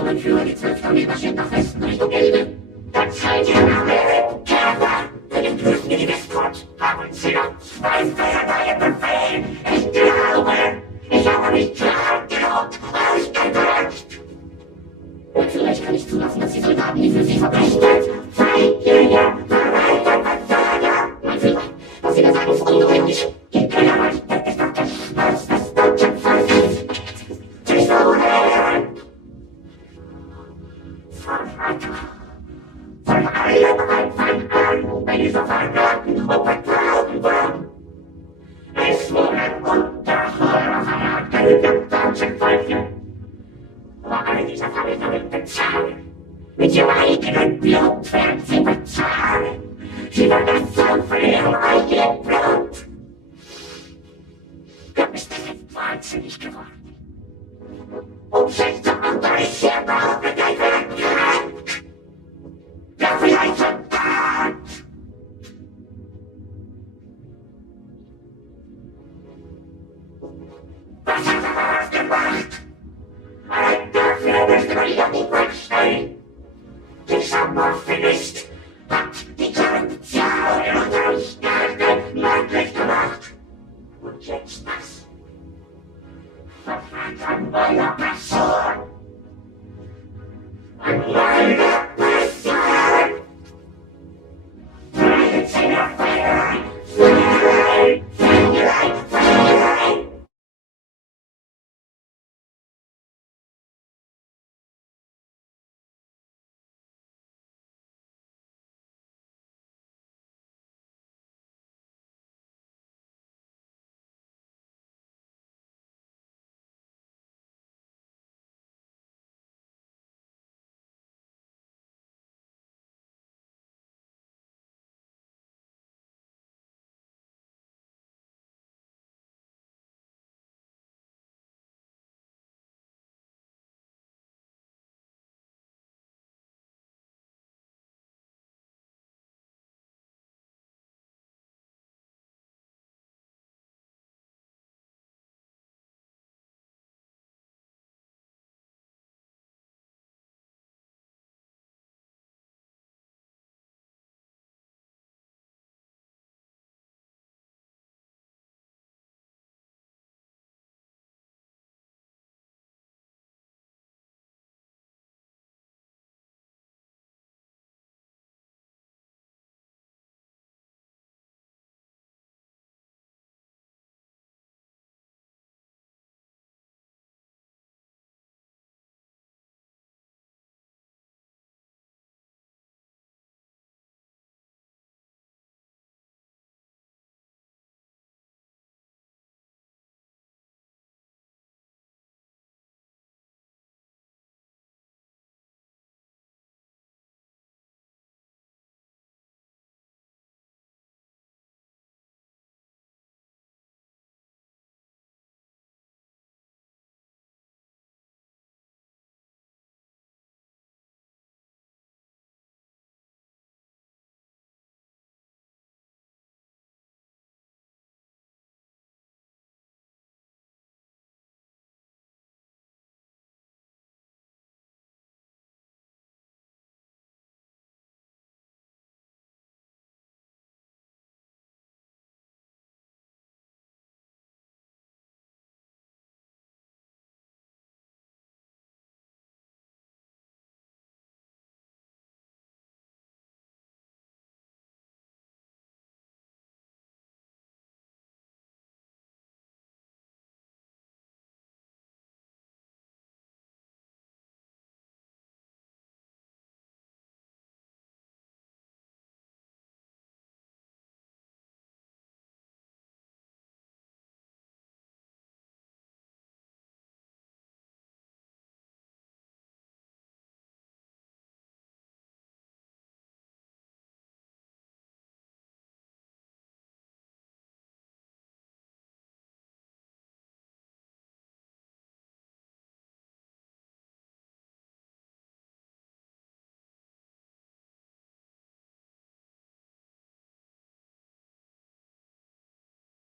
kommen für die 12 Tonnen marschiert nach Westen Richtung Elbe. Dann seid ihr am Kerber. Für den Grüßen in die Westfront haben sie noch 2 Feuerwehr Befehl. Ich glaube, ich habe mich klar genug ausgedrückt. Und vielleicht kann ich zulassen, dass die Soldaten, die für sie verbrechen, feindliche Verwalter versagen. Mein Fehler, was sie da sagen, ist unlogisch. Die Kellermann ist doch das Schmerz des deutschen Volkes. Sie sollen von allem Anfang an bei dieser Verraten und Vertrauen wurden. Es wurde unter Verrat der deutschen Volke. Aber alle diese Verwendungen bezahlen. Mit ihrem eigenen Blut werden sie bezahlen. Sie werden das Zoll von ihrem eigenen Blut. Du bist wahnsinnig geworden. Umsetzung autorisierbar mit einer Kraft. Der vielleicht Soldat. Was hat er was gemacht? Allein dafür müsste man ihn an die Wand stellen. Dieser Morphinist hat die Korruption in unseren Staaten möglich gemacht. Und jetzt was? Verrat an meiner Person. An meiner